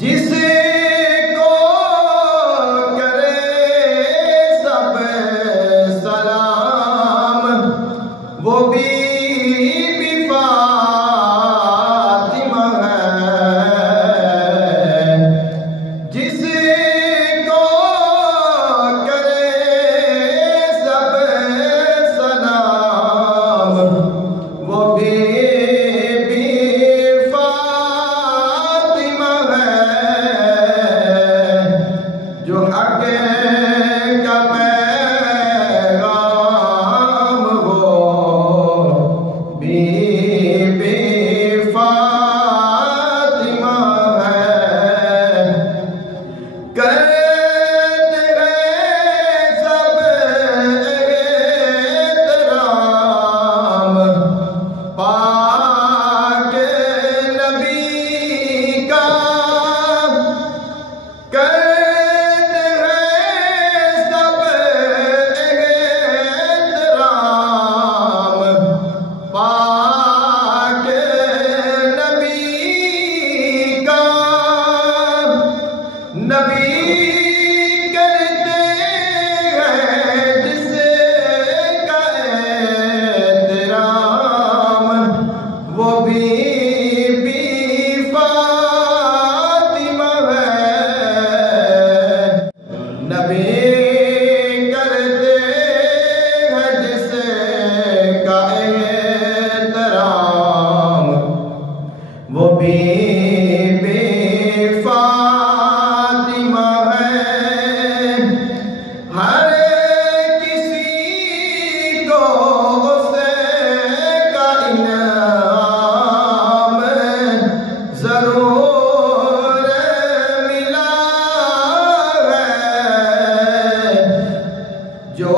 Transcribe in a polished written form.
जिसको करे सब सलाम वो बीबी फातिमा है। जिसको करे सब सलाम वो बीबी फातिमा है। जो हक का पैगाम हो बीबी फातिमा है। करते हैं सब एहतराम पाक नबी का। नबी करते हैं जिसका एहतराम वो बीबी फातिमा है। नबी करते हैं जिसका एहतराम वो बीबी फातिमा है। हर किसी को उसका इनाम जरूर मिला है। जो